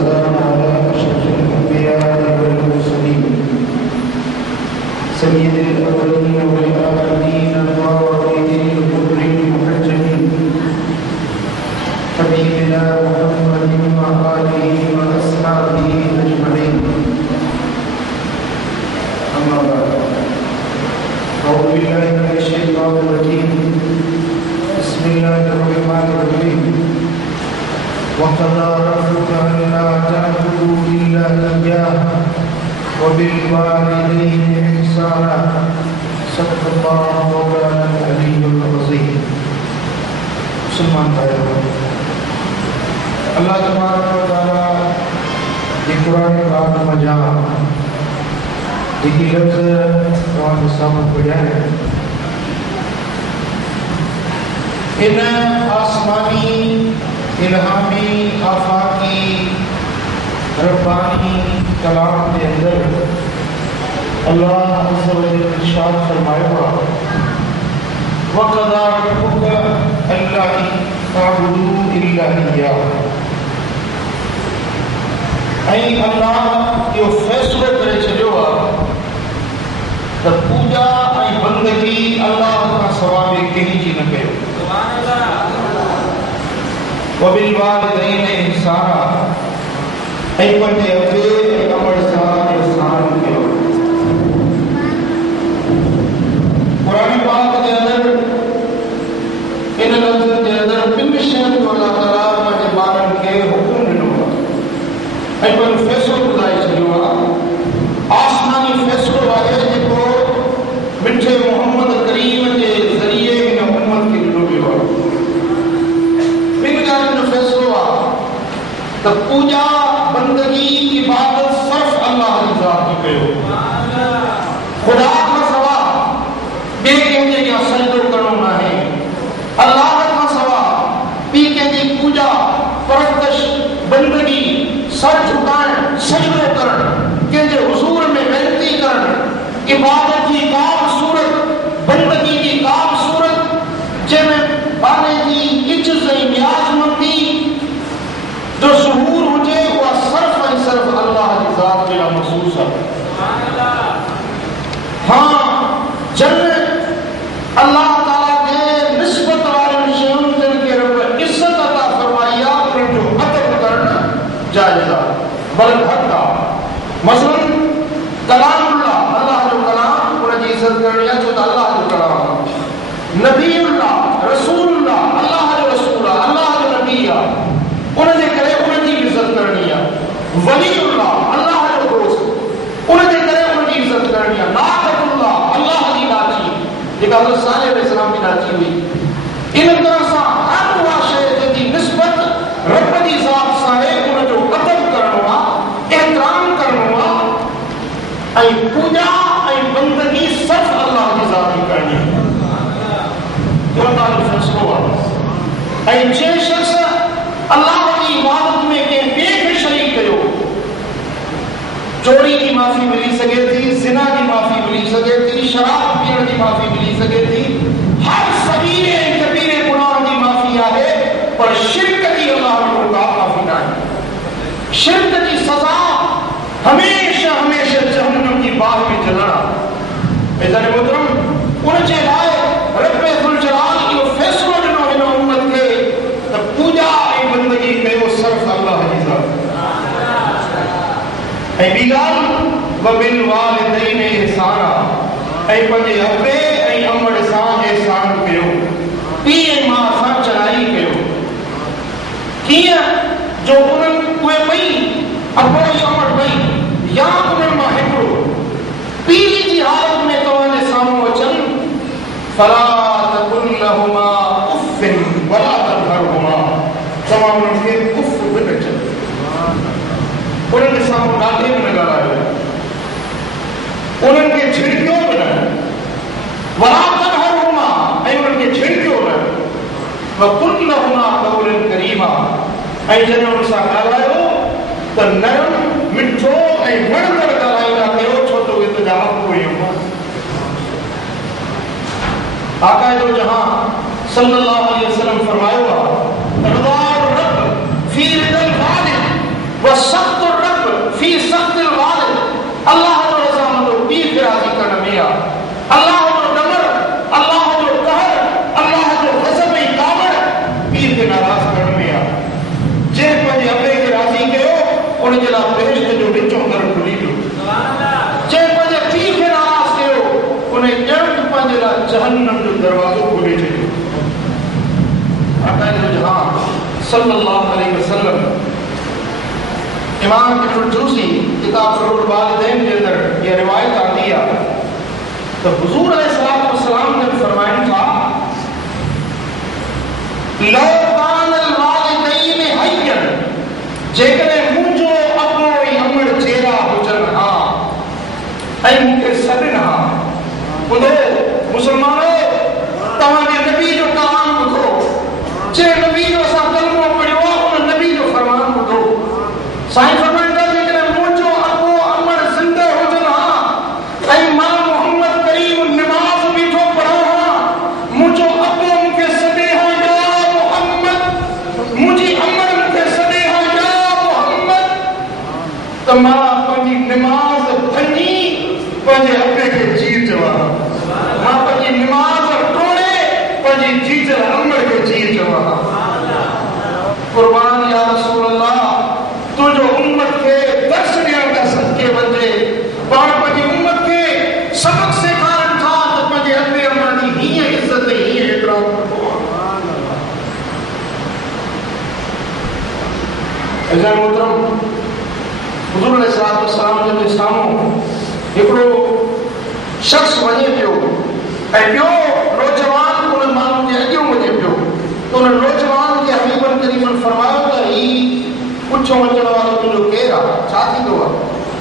والسلام على أشرف الأنبياء والمرسلين سيد الأولين والآخرين الغائبين الغر المحجلين حبيبنا محمد وآله وأصحابه أجمعين. أما بعد، أعوذ بالله من الشيطان الرجيم. بسم الله الرحمن الرحيم. وقضى ربك ألا تعبدوا إلا إياه وبالوالدين إحسانا. صدق الله مولانا العلي العظيم. مسلمان بھائیو، اللہ تبارک و تعالی یہ قرآن پاک مجا یہ لفظ قرآن سامنے پڑھا ہے. ان آسمانی الہامی آفاقی ربانی کلام کے اندر اللہ عز و جل ارشاد فرمائے گا وَقَضَىٰ رَبُّكَ أَلَّا تَعْبُدُوا إِلَّا إِيَّاهُ. ऐं अल्लाह इहो फ़ैसिलो करे छॾियो आहे त पूॼा ऐं बंदगी अल्लाह खां सवाइ ॿिए कंहिं जी न कयो. وَبِالْوَالِدَيْنِ إِحْسَانًا. ऐं पंहिंजे अबे ऐं अमड़ सां इहसान कयो. क़ुरान पाक जे अंदर इन लफ़्ज़ जे अंदर ॿिनि शयुनि जो अल्लाह ताला पंहिंजे ॿारनि खे हुकुम ॾिनो आहे ऐं पंहिंजो फ़ैसिलो ॿुधाए छॾियो आहे. आसमानी फ़ैसिलो आहे जेको मिठे मोहम्मद करीम जे ज़रिए हिन उम्मत खे ॾिनो वियो आहे. ॿिनि ॻाल्हियुनि जो फ़ैसिलो आहे त पूॼा बंदगी इबादत सिर्फ़ अल्लाह जी ज़ात खे कयो. ख़ुदा खां सवाइ ॿिए कंहिंजे अॻियां सजदो करणो न आहे. अल्लाह खां सवाइ ॿी कंहिंजी पूॼा परस्तश बंदगी सर झुकाइण सजदो करणु कंहिंजे हुज़ूर में वेनती करणु इबादत जी का बि सूरत बंदगी जी का बि सूरत जंहिंमें बाने जी इज्ज़त ऐं नियाज़मंदी जो ज़हूर हुजे उहा सिर्फ़ ऐं सिर्फ़ अल्लाह जी ज़ात जे लाइ मख़सूस आहे. हाँ, जन्नत अल्लाह ताला जे निस्बत वारियुनि शयुनि जिन खे रब इज़्ज़त अता फ़रमाई आहे उन्हनि जो अदब करणु जाइज़ आहे बल्कि हक़ आहे. मसलन कलामुल्लाह अल्लाह जो कलाम उनजी इज़्ज़त करणी आहे छो त अल्लाह जो कलाम आहे. नबीउल्लाह रसूलुल्लाह अल्लाह जो रसूल आहे अल्लाह जो नबी आहे उनजे करे उनजी इज़्ज़त करणी आहे. वलीउल्लाह अल्लाह जो दोस्त उनजे करे उनजी इज़्ज़त करणी आहे. नाक़तुल्लाह अल्लाह जी लाची जेका हज़रत सालेह अलैहिस्सलाम जी लाची हुई. इन तरह सां हर उहा शइ जंहिंजी निस्बत रब जी ज़ात सां आहे उनजो अदब करणो आहे एहतराम करणो आहे ऐं पूॼा ऐं बंदगी सिर्फ़ अल्लाह जी ज़ात जी करणी आहे. अल्लाह जो फ़ैसिलो आहे. ऐं जे शख़्स अल्लाह जी इबादत में कंहिं ॿिए खे शरीक कयो चोरी जी माफ़ी मिली सघे थी, ज़िना जी माफ़ी मिली सघे थी, शराब पीअण जी माफ़ी मिली सघे थी. हर सगीरे ऐं कबीरे गुनाहनि जी माफ़ी आहे पर शिरक जी अल्लाह वटि का माफ़ी न आहे. शिरक जी सज़ा हमेशह हमेशह जहन्नम जी बाहि में जलणु आहे. इज़त मोहतरम उनजे लाइ रब ज़ुल जलाल इहो फ़ैसिलो ॾिनो हिन उम्मत खे त पूॼा ऐं बंदगी कयो सिर्फ़ अल्लाह जी ज़ात. ऐं ॿी ॻाल्हि वबिलवालिदैन इहसाना. ऐं पंहिंजे अबे ऐं अमड़ सां इहसान कयो. पीउ ऐं माउ सां चढ़ाई कयो. कीअं जो उन्हनि उहे ॿई अबो ऐं अमड़ ॿई या उन्हनि मां हिकिड़ो पीउ जी हालत में तव्हांजे साम्हूं अचनि फला तकुन लहुमा उफ़्फ़िन वला तनहरहुमा. तव्हां उन्हनि खे उफ़ बि न चओ. उन्हनि जे साम्हूं ॾाढे बि न ॻाल्हायो. उन्हनि खे झिड़कियो बि न. वला तनहरहुमा ऐं उन्हनि खे झिड़कियो न. वक़ुल लहुमा क़ौलन करीमा. ऐं जॾहिं उन सां ॻाल्हायो त नरम मिठो ऐं वणंदड़ ॻाल्हाईंदा कयो छो त उहे तुंहिंजा हक़ हुयूं. आका जो जहां सल्लल्लाहु अलैहि वसल्लम फरमायो आहे रब फी रिदल वालिद وسخط الرب فی سخط الوالد اللہ جو رضامند و پیر کے راضی کرنے میں اللہ جو ڈمر اللہ جو قہر اللہ جو غضب کامڑ پیر کے ناراض کرنے میں جے پنجے ابے کے راضی کہو ان جلا بہشت جو بچوں در کھلی دو جے پنجے پیر کے ناراض کہو انہیں جنگ پنجے جہنم جو دروازوں کھلے چھو آقا جہاں صلی اللہ علیہ وسلم امام ابن الجوزی کتاب بر الوالدین کے اندر یہ روایت آتی ہے تو حضور علیہ السلام نے فرمایا تھا لو کان الوالدین حیا جیکنے منجو اپنو امر چیرا ہوجن ہاں اے مکے سبن ہاں بدھو مسلمانوں تمہارے نبی جو کلام بدھو جے نبی جو سا کلمہ پڑھو ان نبی جو فرمان بدھو سائیں فرمائندہ لیکن مجھو اپو امر زندہ ہو جنا اے ماں محمد کریم نماز بیٹھو پڑھو ہاں مجھو اپو مکے سدے ہاں یا محمد مجھے امر مکے سدے ہاں یا محمد تو ماں پنجی نماز پھنی پنجے اپے کے جیر جوا ماں پنجی نماز ٹوڑے پنجی جیجل امر کے جیر جوا قربان یا رسول اللہ تو جو امت کے درس دیا کا صدقے بندے بار پنجی امت کے سبق سے کارن تھا تو پنجی ابے امانی ہی ہے عزت ہی ہے اکرام عزیز محترم حضور علیہ السلام جب اسلاموں ایکڑو شخص وجے پیو اے پیو نوجوان انہیں معلوم کے اگیوں وجے پیو تو انہیں نوجوان کے حبیب کریم فرمایا تھا ہی پوچھو وچن والو تجھو کیرا چاہتی دو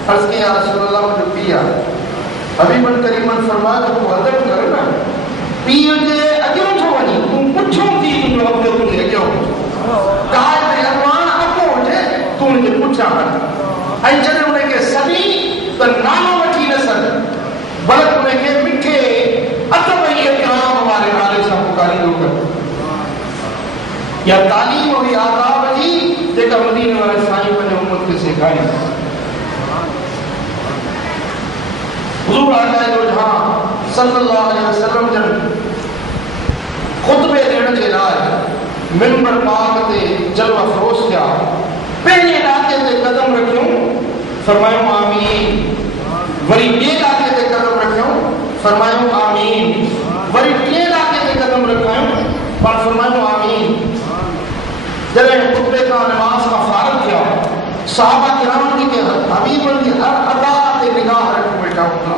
عرض کی یا رسول اللہ مجھے پیا حبیب کریم فرمایا تو ادب کرنا پیو جے اگیوں چھو ونی تم پوچھو تھی تجھو اپنے تجھے اگیوں کہا تے اروان اپو جے تو مجھے پوچھا اے جنے انہیں کے سبھی تو نامو وٹھی نسل بلک انہیں کے مٹھے ادب اکرام ہمارے نالے سے پکاری دو کر یا تعلیم ہوئی آداب جی دیکھا مدینہ والے سائیں پنجے امت کے سکھائی حضور آقا جو جہاں صلی اللہ علیہ وسلم جن خطبے دینے کے لائے منبر پاک تے جلوہ فروز کیا پہلے علاقے تے قدم رکھوں فرمائیوں آمین وری یہ علاقے تے قدم رکھوں فرمائیوں آمین وری یہ علاقے تے قدم رکھوں پر فرمائیوں آمین جب خطبے کا نماز کا فارغ کیا صحابہ کرام کی کہ حبیب کی ہر ادا تے نگاہ رکھ بیٹھا ہوتا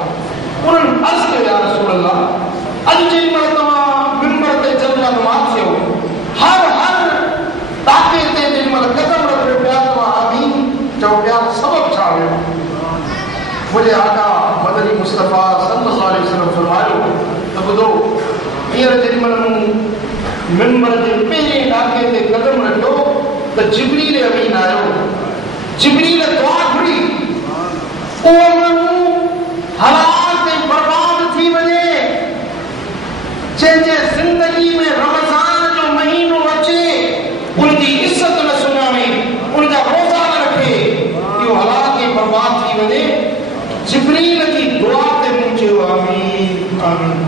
انہوں نے عرض کیا یا رسول اللہ اجل مرتبہ منبر تے جلوہ نماز سے ہو ہر تاکہ تے دل مل قدم رکھ پیا تو آمین جو پیا سبب چھاوے مجھے آقا مدنی مصطفیٰ صلی اللہ علیہ وسلم فرمائے تو بدو یہ دل مل منبر کے پہلے علاقے تے قدم رکھو تو جبریل امین آئے جبریل دعا کھڑی او منو حالات برباد تھی وجے جے زندگی میں رمضان جو مہینوں اچے ان کی عزت نہ سناوے ان کا روزہ نہ رکھے یہ حالات برباد تھی وجے جبریل کی دعا تے مجھے آمین آمین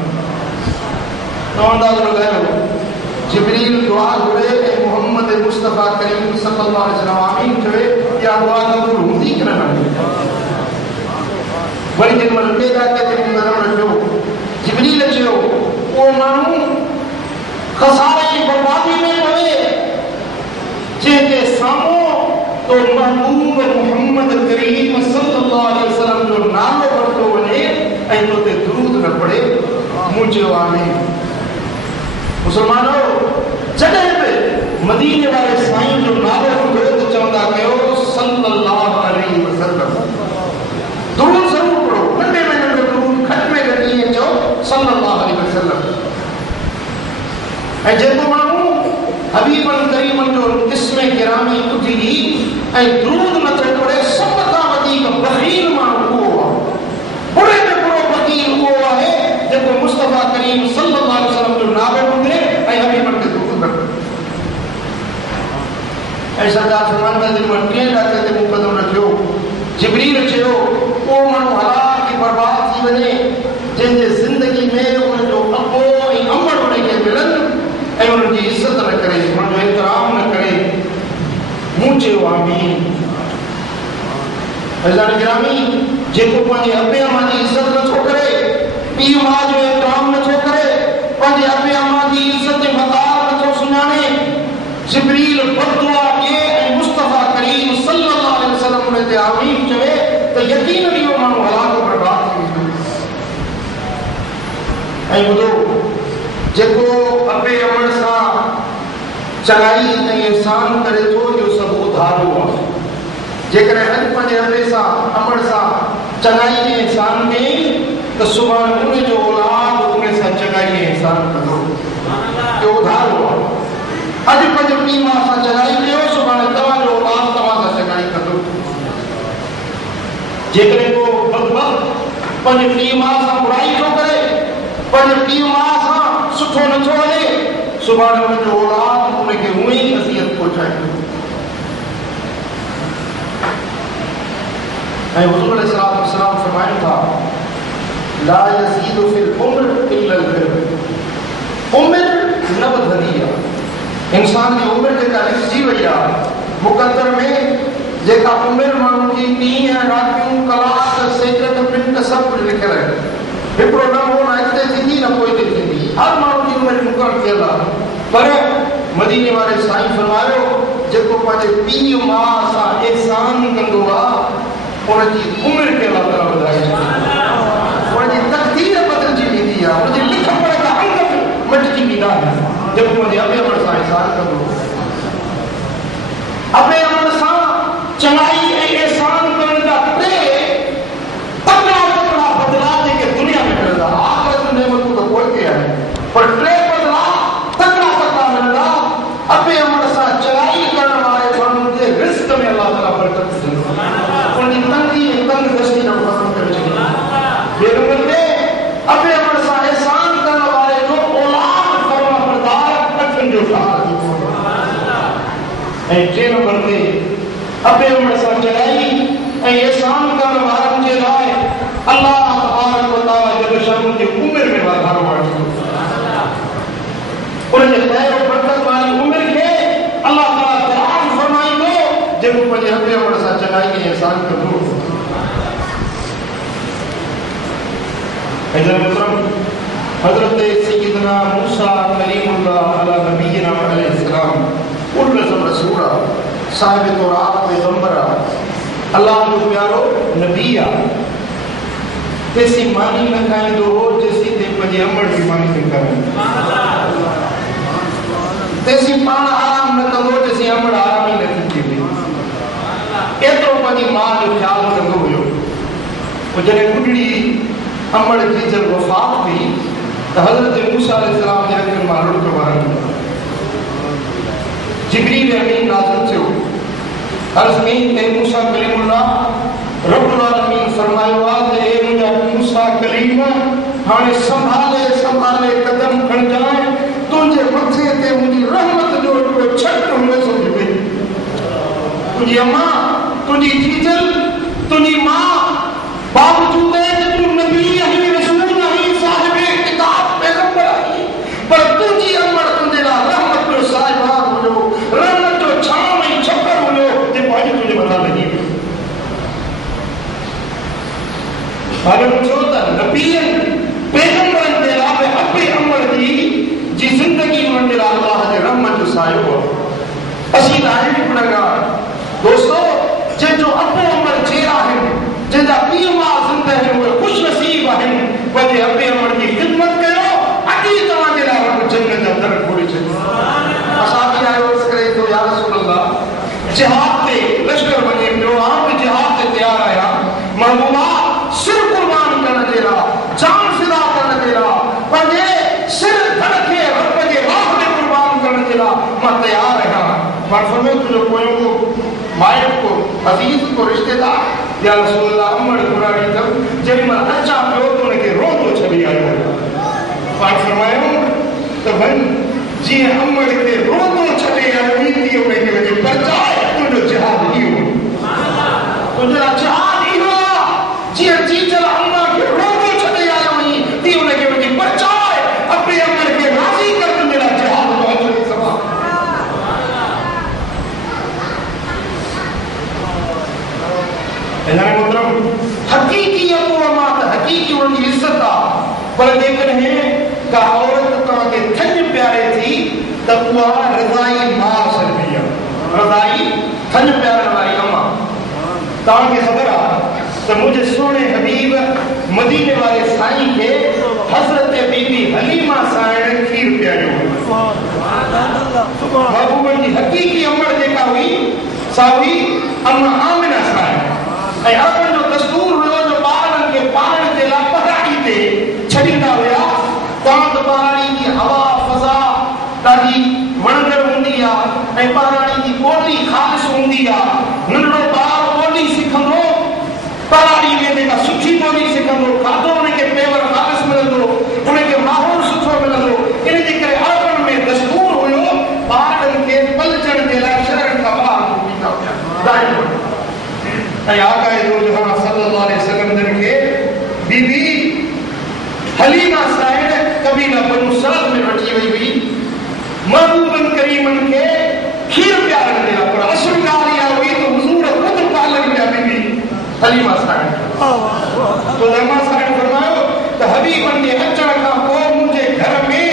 تو انداز لگائے جبریل دعا کرے کہ محمد مصطفیٰ کریم صلی اللہ علیہ وسلم آمین کہے یا دعا قبول ہوندی کہ نہ بڑی جن ملکے جا کے تم نظر رکھو جبریل اچھو او مانو خسارے بربادی میں پڑے جے سامو تو محبوب محمد کریم صلی اللہ علیہ وسلم جو نامو پڑھتو بنے اے تو تے درود نہ پڑے مجھے آمین مسلمانوں جگہ پہ مدینے والے سائیں جو نالے کو درود چاہتا کہو صلی اللہ علیہ وسلم درود ضرور پڑھو کھٹے میں درود کھٹ میں کرنی ہے جو صلی اللہ علیہ وسلم اے جب مانو حبیب کریم جو اسم گرامی اٹھی اے درود نہ پڑھے سب کا ودیک بخیل مانو ہوا بڑے میں بڑو بخیل ہوا ہے جب مصطفیٰ کریم صلی اللہ علیہ وسلم جو نالے ہوندے اے حبیب کے درود نہ ایسا کا فرمان کا دل میں ٹین رکھتے تھے जिबरील चयो को माण्हू हलाक बर्बाद थी वञे जंहिंजे ज़िंदगी में उनजो अबो ऐं अमड़ उनखे मिलनि ऐं उन्हनि जी इज़त न करे, उन्हनि जो एतिराम न करे। मूं चयो आमीन। अज़ीज़ान गिरामी, जेको पंहिंजे अबे अम्मा जी इज़त नथो करे, पीउ माउ जो एतिराम नथो करे, पंहिंजे अबे अम्मा जी इज़त ऐं मक़ाम नथो सुञाणे, जिबरील बददुआ ॾिए ऐं मुस्तफ़ा करीम सल्लल्लाहु अलैहि वसल्लम उन ते आमीन चवे त यकीनन इहो माण्हू हलाक बर्बाद थी वेंदो। ऐं ॿुधो, जेको अबे अमड़ सां चङाई ऐं एहसान करे थो, इहो सभु उधारो आहे। जेकॾहिं अॼु पंहिंजे अबे सां अमड़ सां चङाई ऐं एहसान कयईं त सुभाणे उनजो औलाद उन सां चङाई ऐं एहसान कंदो। इहो उधारो आहे। अॼु पंहिंजे पीउ माउ सां चङाई कयो, सुभाणे तव्हांजो औलाद तव्हां सां चङाई कंदो। जेकॾहिं को बदबख्त पंहिंजे पीउ माउ सां बुराई थो करे, पंहिंजे पीउ माउ सां सुठो नथो हले, सुभाणे उनजो औलाद उनखे हूअं ई अज़ियत पहुचाईंदो। ऐं हुज़ूर अलैहिस्सलातु वस्सलाम फरमाइनि था, ला यज़ीदु फिल उम्र इल्ला अल इल्म। उम्र न वधंदी आहे। इंसान जी उम्र जेका लिखजी वई आहे मुक़दर में, जेका उम्र माण्हू जी ॾींहं रातियूं कलाक सेकंड मिंट सभु कुझु लिखियलु आहे। हिकिड़ो न हो न अॻिते थींदी न पोइते थींदी, हर माण्हू जी उमिरि मुक़ररु थियल आहे। पर मदीने वारे साईं फरमायो, जेको पंहिंजे पीउ माउ सां एहसान कंदो आहे उनजी उमिरि खे अलाह ताला वधाए छॾींदो, उनजी तक़दीर बदिलजी वेंदी आहे, उनजी लिख पढ़ जा अंग मटिजी वेंदा आहिनि। जेको मुंहिंजे अबे अमड़ सां एहसान कंदो, अबे अमड़ सां चङाई ऐं एहसान करण जा टे तकड़ा तकड़ा बदिला जेके दुनिया में मिलंदा, आख़िरत में नेमतूं त पोइ ते आहिनि, पर टे बदिला तकड़ा तकड़ा मिलंदा अबे अमड़ सां चङाई करण वारे माण्हुनि जे रिज़्क़ में अलाह ताला बरकत ॾींदो, उनजी तंगी ऐं तंग दस्ती न ख़तमु करे छॾींदो। ॿिए नंबर ते अबे अमड़ सां एहसान करण वारे जो औलाद फर्माबरदार अखियुनि जो ठाह थींदो। ऐं टे नंबर ते अबे अमड़ सां चङाई ऐं एहसान करण वारनि जे लाइ अलाह तबारक व तआला जल शान जी उमिरि में वाधारो वठंदो। उनजे ख़ैर और बरकत वारी उमिरि खे अलाह ताला दराज़ फरमाईंदो, जेको पंहिंजे अबे अमड़ सां चङाई ऐं एहसान कंदो। हज़रत सय्यदना मूसा कलीमुल्लाह अला नबीना अलैहिस्सलाम उल रसूल साहिब तौरात पैगंबर अल्लाह जो प्यारो नबी आहे। तेसी मानी न खाईंदो हो जेसी ते पंहिंजे अमड़ जी मानी न खाईंदो, तेसी पाण आराम न कंदो जेसी अमड़ आराम ई न थी थिए। एतिरो पंहिंजी माउ जो ख़्यालु कंदो हुयो। पोइ जॾहिं गुॾड़ी अमड़ जी जब वफ़ात थी त हज़रत मूसा अलैहिस्सलाम जे अखियुनि मां लुड़क वहनि। जिबरील अमीन नाज़िल थियो। अर्ज़ कई ते मूसा कलीमुल्लाह, रब्बुल आलमीन फरमायो आहे त ए मुंहिंजा मूसा कलीम, हाणे संभाले संभाले कदम खणजांइ, तुंहिंजे मथे ते मुंहिंजी रहमत जो हिकिड़ो छट हुयो सम्झ में। तुंहिंजी अम्मा, तुंहिंजी जीजल, तुंहिंजी माउ, बावजूद तूं नबी आहीं, रसूल आहीं, साहिब किताब पैगंबर आहीं, पर तुंहिंजी अमड़ तुंहिंजे लाइ रहमत जो साहिबान हुयो, रहमत जो छांव ऐं छपर हुयो जेको अॼु तुंहिंजे मथां लॻी पियो। हाणे पुछो त नबीअनि पैगंबरनि जे लाइ अबे अमड़ जी ज़िंदगी हुननि जे लाइ अलाह जे रहमत जो सायो आहे। असीं त आहियूं ई गुनहगार दोस्तो, जंहिंजो अबो अमड़ चेर आहिनि, जंहिंजा पीउ माउ ज़िंदा आहिनि, उहे ख़ुशि नसीब आहिनि। पंहिंजे अबे अमड़ जी ख़िदमत कयो, अॼु ई तव्हांजे लाइ वटि जन्नत जा दर खोले छॾियो। असां बि आयो अर्ज़ करे थो, या रसूल अल्लाह, जिहाद ते लश्कर वञे पियो, आउं बि जिहाद ते तयारु आहियां। महबूबा, सिर कुर्बान करण जे लाइ, जान फिदा करण जे लाइ, पंहिंजे सिर धड़ खे रब जे राह में कुर्बान करण जे लाइ मां तयारु आहियां। पाण फरमायो, तुंहिंजो पोयों को माइट को अज़ीज़ को रिश्तेदार, या रसूल अल्लाह, अमड़ घुराड़ी अथमि, जेॾी महिल अचां पियो त हुनखे रोंदो छॾी आयो। पाण फरमायो त वञ, जीअं अमड़ खे रोंदो छॾे आयो, तीअं उनखे वञी बचाए। तुंहिंजो जिहाद इहो, तुंहिंजे लाइ जिहाद حقیقی اقوامات حقیقی ان کی عزت آ پر دیکھیں کہ عورت کا کے تھن پیارے تھی تقوا رضائی ماں سربیا رضائی تھن پیارے والی اماں تاں کی خبر آ تو مجھے سونے حبیب مدینے والے سائیں کے حضرت بی بی حلیمہ سائیں کھیر پیارے ہوئے محبوبن کی حقیقی امر دیکھا ہوئی ساوی اماں آمنہ سائیں اے اپن جو دستور ہوئے جو بارن کے پارن کے لا پہاڑی تے چھڑیتا ہویا تاند پہاڑی کی ہوا فضا تاکی ونگر ہوندیا اے پہاڑی کی بولی خالص ہوندیا ننڈو بار بولی سکھنو پہاڑی میں دیکھا سچی بولی سکھنو کھاتو انہیں کے پیور خالص ملندو انہیں کے ماحول ستھرو ملندو انہیں جکرے اپن میں دستور ہوئے پارن کے پلچن کے لا شرن کا بار ہوتا ہویا دائم ہوتا اے آقا دو جہاں صلی اللہ علیہ وسلم دن کے بی بی حلیمہ سائن قبیلہ بنو سعد میں بٹھی ہوئی بھی محبوبن کریمن کے کھیر پیارن دیا پر اصل کاریا ہوئی تو حضور خود پالن کیا بی بی حلیمہ سائن تو حلیمہ سائن فرمائو تو حبیبن کے اچھا کا کو مجھے گھر میں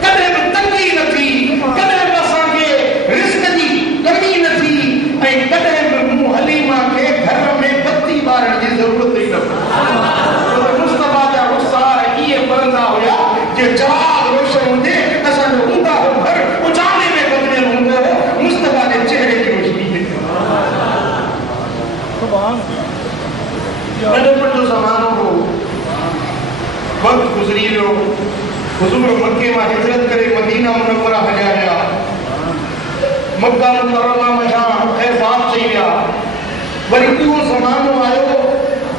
کدے میں تنگی نہ تھی کدے بسا کے رزق دی کمی نہ تھی اے کدے میں حلیمہ کے گھر میں بتی بارن کی ضرورت نہیں لگتی مصطفیٰ کا رخسار یہ بلندہ ہویا کہ چراغ روشن ہوتے ایسا جو ہوتا ہو گھر اجالے میں بدلے ہوں گے مصطفیٰ نے چہرے کی روشنی دیکھی میں نے پر جو زمانوں کو وقت گزری لو حضور مکے میں ہجرت کرے مدینہ منورہ ہجا گیا مکہ مکرمہ میں جہاں خیفات چاہیا وریدیو زمانوں آئے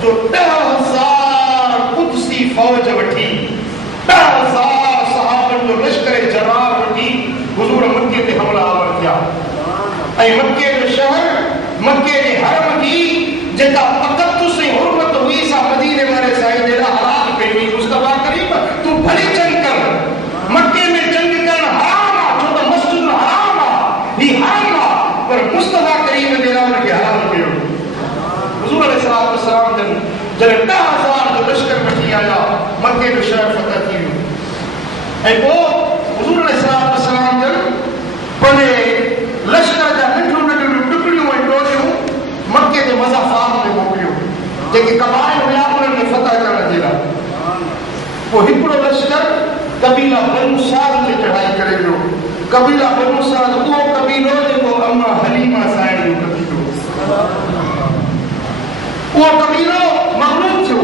جو 10,000 قدسی فوج وٹھی 10,000 صحابن جو لشکر جرار وٹھی حضور مکے تے حملہ آور کیا اے مکے جو شہر مکے کے حرم کی جتا تقدس سے حرمت ہوئی سا مدینے والے سائیں دیرا حالات پہ ہوئی مصطفیٰ کریم تو بھلی جنگ کر مکے میں جنگ کر حرام آ جو تو مسجد الحرام آ ہی حرام آ پر مصطفیٰ کریم دیرا ان کے حالات پہ ہوئی حضور علیہ السلام جن 10,000 جو لشکر بٹھی آیا مکے جو شہر فتح کی ہوئی اے وہ حضور علیہ السلام جن پنے لشکر جا نٹھو ٹکڑیوں میں ٹوڑیوں مکے کے مضافات میں موکلیوں لیکن قبائل میں انہوں نے فتح کرنا دینا وہ ہپڑو لشکر قبیلہ بنو سعد میں چڑھائی کرے جو قبیلہ بنو سعد وہ قبیلوں نے وہ اماں حلیمہ سائن جو قبیلوں وہ قبیلوں مغلوب تھو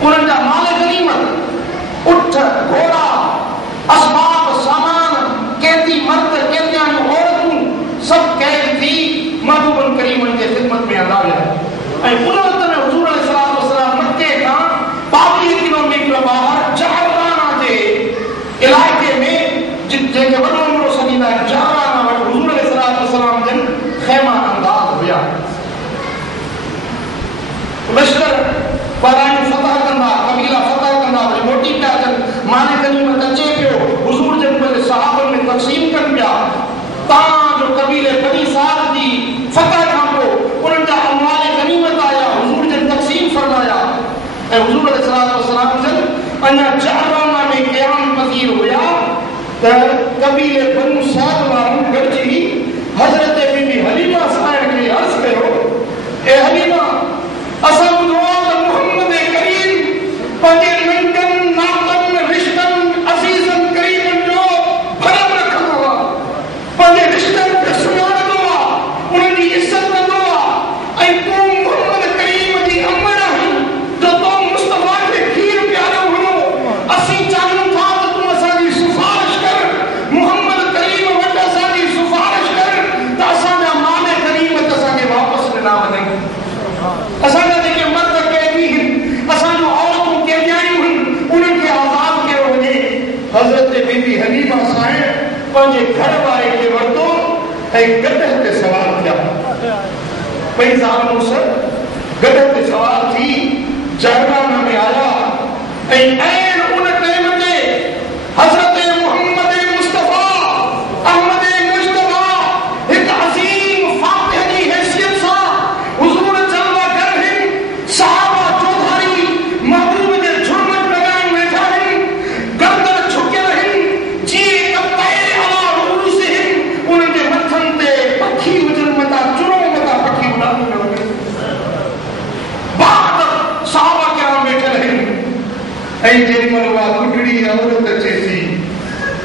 انہوں نے مال غنیمت اٹھ گھوڑا اسباب سامان کہتی مرد کہتیاں عورتوں سب قید تھی محبوبن کریمن کے خدمت میں ادا ہے اے انہوں نے حضور علیہ السلام مکے کا 50 کلومیٹر باہر جہرانہ دے علاقے میں جن کے بڑوں عمروں سنیدہ جہرانہ میں حضور علیہ السلام جن خیمہ انداز ہویا لشکر پرائن فتح کرنا قبیلہ فتح کرنا موٹی پیا جن مانے غنیمت اچے پیو حضور جن پر صحابہ میں تقسیم کر پیا تاں جو قبیلے بنی سعد دی فتح کھانکو انہوں نے اموال غنیمت آیا حضور جن تقسیم فرمایا اے حضور علیہ السلام جن انہا جہرانہ میں قیام پذیر ہویا قبیلے بنو سعد وارن گرچی حضرت بی بی حلیمہ سائن کے عرض کرو اے حلیمہ اسم دعا محمد کریم پاکے منکن ناقن رشتن عزیزن کریمن جو بھرم رکھا ہوا پاکے رشتن رسولان دعا انہیں کی عزت دعا اے تو محمد کریم دی امرہ ہی جو تو مصطفیٰ کے کھیر پیارے ہو اسی چاہوں تھا تو تم اسانی سفارش کر محمد کریم وڈا اسانی سفارش کر تا اسانا مانے کریم تسانے واپس میں نام دیں اسانا دیکھے مرد قیدی ہیں اسانا عورتوں قیدیاں ہیں انہیں کے آزاد کے ہوئے حضرت بی بی حلیمہ سائن پانچے گھر والے کے وردوں ایک گدہ کے سوال کیا پہی زامنوں سے گدہ کے سوال تھی جہرانہ میں آیا این ان ٹائم میں حضرت محمد مصطفیٰ احمد مصطفیٰ ایک عظیم فاتح کی حیثیت سا حضور جلوہ گر ہیں ऐं जेॾी महिल उहा बुढड़ी औरत अचे थी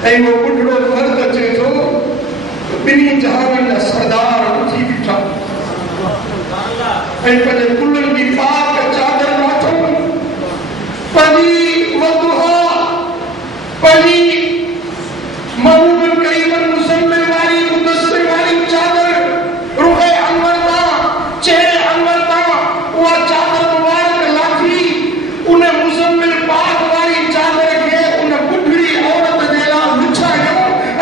ऐं उहो बुढड़ो मर्द अचे थो ॿिन्ही जहाननि जा सरदार उथी बीठा ऐं पंहिंजे कुलनि जी पाक चादर माथो पंहिंजी वदुहा पंहिंजी महबूब करीमन मुसम्मिल वारी मुदस्सिर वारी चादर रुहे अनवर तां चेहरे अनवर तां उहा चादर मुबारक लाथी उन मुसम्मिल पाक वारी चादर खे उन बुढड़ी औरत जे लाइ विछायो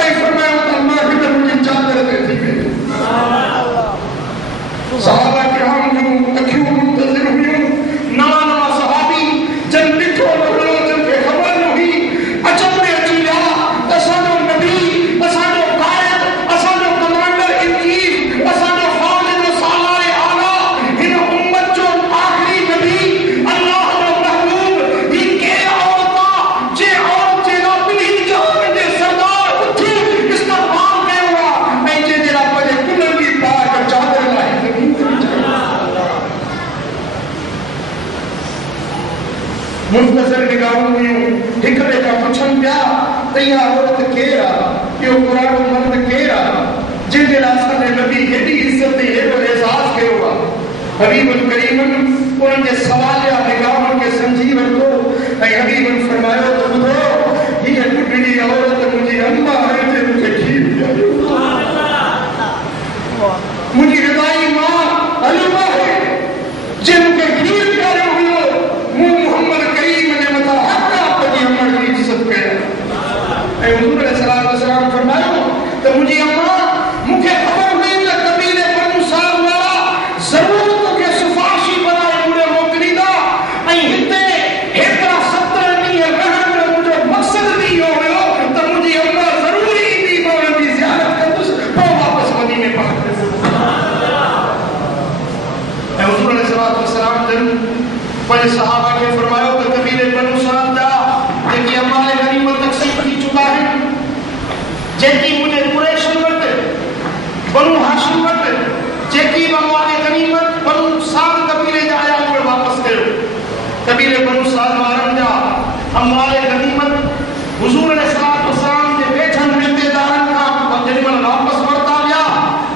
ऐं फरमायो त अम्मा हिन मुंहिंजी चादर ते थी वई। सहाबा किराम जूं अखियूं मुंतज़िर हुयूं, नवां नवां सहाबी जन ॾिठो न हुयो, जन खे ख़बर न हुई, अचण में अची विया त असांजो नबी, असांजो क़ाइद, असांजो कमांडर इन चीफ, असांजो फौज जो सालार आला, हिन उम्मत जो आख़िरी नबी, अल्लाह जो महबूब, ही केरु औरत आहे जे औरत जे लाइ ॿिन्ही जहान जे सरदार उथी इस्तक़बाल कयो आहे ऐं जंहिंजे लाइ पंहिंजे कुलनि जी पाक चादर लाइ मुख़्तसर निगाहूं हुयूं, हिक ॿिए खां पुछनि पिया त इहा औरत केरु आहे, इहो पुराणो मर्द केरु आहे जंहिंजे लाइ असांजे नबी हेॾी इज़त ऐं हेॾो एज़ाज़ कयो आहे। हबीबुल करीमन उन्हनि जे सवालिया निगाहनि खे सम्झी वरितो ऐं हबीबन फरमायो त ॿुधो हीअ बुढड़ी औरत मुंहिंजी अम्मा आहे जे मूंखे खीर पीआरियो, मुंहिंजी रिदाई मां हलीमा आहे जे मूंखे खीर पीआरियो हुयो, मूं मोहम्मद करीम जे मथां हक़ पंहिंजी अम्मा जी इज़त कया। ऐं हुज़ूर अलैहि सलाम फरमायो त मुंहिंजी अम्मा मूंखे ख़बर हुई त कबीले बनु साद वारा ज़रूर तोखे सिफ़ारिशी बनाए पूरे मोकिलींदा ऐं हिते हेतिरा 17 ॾींहं रहण जो मुंहिंजो मक़सदु बि इहो हुयो त मुंहिंजी अम्मा ज़रूर ईंदी, मां उन्हनि जी ज़ियारत कंदुसि, पोइ वापसि मदीने पहुचंदुसि। ऐं हुज़ूर अलैहि जन पंहिंजे सहाबा खे फरमायो त कबीले बनु साद जा जेकी अम्वाल गनीमत तक़सीम थी चुका आहिनि, जेकी मुंहिंजे कुरैशन वटि बनु हाशिम वटि जेकी अम्वाल गनीमत बनु साद कबीले जा आया उहे वापसि कयो। कबीले बनु साद वारनि जा अम्वाल गनीमत हुज़ूर अलैहि जे वेठनि रिश्तेदारनि खां जेॾी महिल वापसि वरिता विया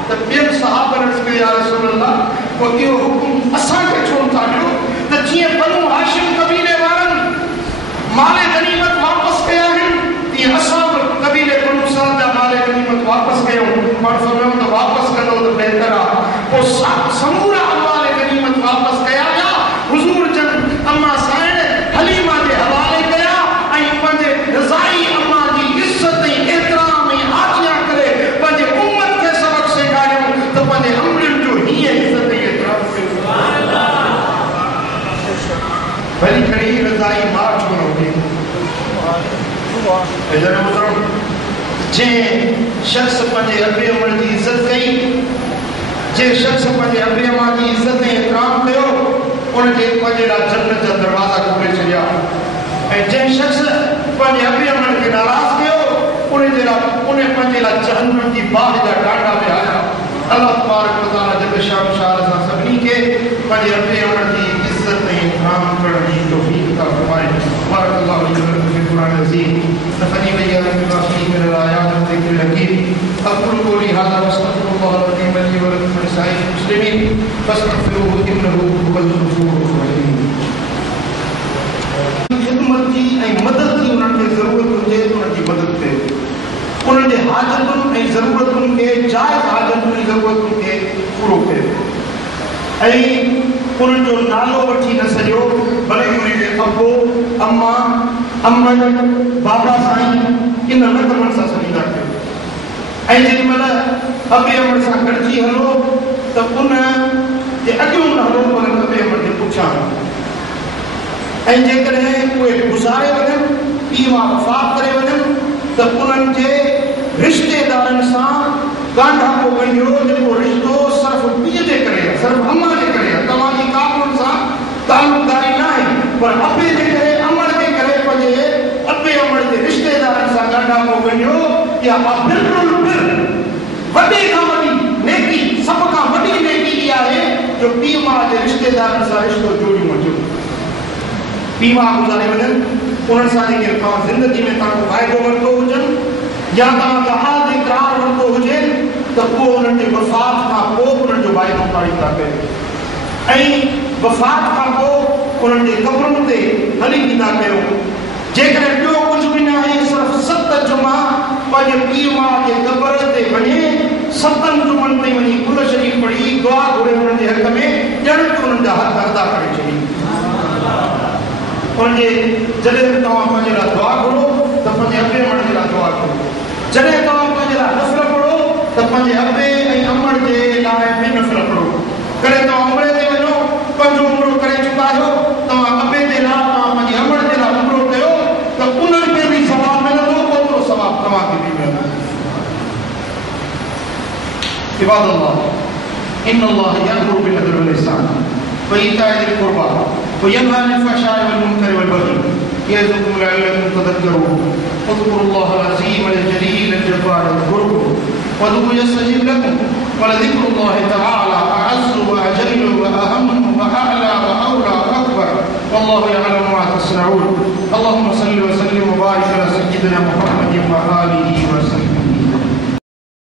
त ॿियनि सहाबनि अर्ज़ कई या रसूल अल्लाह, पोइ इहो हुकुम असांखे छो था ॾियो त जीअं बनु हाशिम कबीले वारनि माल गनीमत वापसि कया आहिनि, तीअं असां बि कबीले बनु साद जा माल गनीमत वापसि कयूं। पाण फरमायो त वापसि कंदो त बहितर आहे। पोइ समूरा अम्वाल गनीमत वापसि कया विया। हुज़ूर जन अम्मा साइण हलीमा जे हवाले कया ऐं पंहिंजे रज़ाई अम्मा जी इज़त ऐं एतिराम ऐं आजिया करे पंहिंजे उम्मत खे सबक़ सेखारियो त पंहिंजे अमलनि जो हीअं इज़त ऐं एतिराम कयो। भली खणी रज़ाई मां छो न हुजे, जंहिं शख़्स पंहिंजे अबे अमल जी इज़त कई, जंहिं शख़्स पंहिंजे अबे अमा जी इज़त ऐं एतिराम कयो, उनखे पंहिंजे लाइ जन्नत जा दरवाज़ा खोले छॾिया। ऐं जंहिं शख़्स पंहिंजे अबे अमल खे नाराज़ कयो, उनजे लाइ पंहिंजे लाइ जहन्नम जी बाहि जा टांडा विहारिया। अल्लाह तबारक व तआला जल शान सां सभिनी खे पंहिंजे अबे अमल जी इज़त ऐं एतिराम करण जी तौफ़ीक़ अता फरमाए। बारक अल्लाह ली व लकुम फ़िल क़ुरानिल अज़ीम नफ़अनी व इय्याकुम बिमा फ़ीहि मिनल आयाति व ज़िक्रिल हकीम। अक़ूलु क़ौली हाज़ा व अस्तग़फ़िरुल्लाह अल-अज़ीम ली व लकुम व लिसाइरिल मुस्लिमीन फ़ास्तग़फ़िरूहु इन्नहु हुवल गफ़ूरुर रहीम। खिदमत जी ऐं मदद जी उन्हनि खे ज़रूरत हुजे त उन्हनि जी मदद कयो, उन्हनि जे हाजतुनि ऐं ज़रूरतुनि खे, जाइज़ हाजतुनि ऐं ज़रूरतुनि खे पूरो कयो ऐं उन्हनि जो नालो वठी न सॼो, भले उन्हनि खे अबो, अम्मा, अम्मन, बाबा साईं इन लक़बनि सां सॾींदा कयो। ऐं जेॾी महिल अबे अमल सां गॾिजी हलो त उन जे अॻियों न हलो, पर अबे अमल जे पुठियां हलो। ऐं जेकॾहिं उहे गुज़ारे वञनि, पीउ मां वफ़ात करे वञनि त उन्हनि जे रिश्तेदारनि सां ॻांढापो कयो, जेको रिश्तो सिर्फ़ु पीउ जे करे आहे, सिर्फ़ु अम्मा जे करे आहे। तव्हांजी काकुनि सां तालुकदारी न आहे, पर अबे जे करे, अमल जे करे पंहिंजे अबे अमल जे रिश्तेदारनि सां ॻांढापो कयो। या बिल्कुलु वॾे खां वॾी नेकी, सभ खां वॾी नेकी इहा आहे जो पीउ माउ जे रिश्तेदारनि सां रिश्तो जोड़ियूं वठो। पीउ माउ गुज़ारे वञनि انہن سانے کے زندگی میں تاں فائدو ورتو ہوجن یا تاں جہاد اقرار ورتو ہوجن تو وہ انہن کے وفات کا کو انہن جو وائدو پاڑی تا پہ وفات کا کو انہن کے قبرن تے ہلی کیتا پیو جیکر جو کچھ بھی نہ ہے صرف 7 جمعہ پنج پیر ماں کے قبر تے بنے 7 جمعن تے ونی کل شریف پڑھی دعا گھرے انہن کے حق میں ॼण تو انہن جا حق ادا کرے چاہیے اور یہ جڏهं تمام پنج لا دعا کرو تو پنج ابے مڑ لا دعا کرو جڏهं تمام پنج لا نفل پڑھو تو پنج ابے ۽ امڑ جي لاءِ بھی نفل پڑھو ڪڏهं تو عمرے تے وڃو پنج عمرو ڪري چڪا آهيو تو ابے جي لاءِ پنج امڑ جي لاءِ عمرو ڪيو تو انهن کي بھی ثواب ملندو اوترو ثواب توهان کي بھی ملندو عباد الله ان الله يأمر بالعدل والإحسان وإيتاء ذي القربى وينهى عن الفحشاء والمنكر والبغي يعظكم لعلكم تذكرون اذكروا الله العظيم الجليل الجبار اذكركم وادعوه يستجب لكم ولذكر الله تعالى أعز وأجل وأهم وأعلى وأولى وأكبر والله يعلم ما تصنعون اللهم صل وسلم وبارك على سيدنا محمد وآله وسلم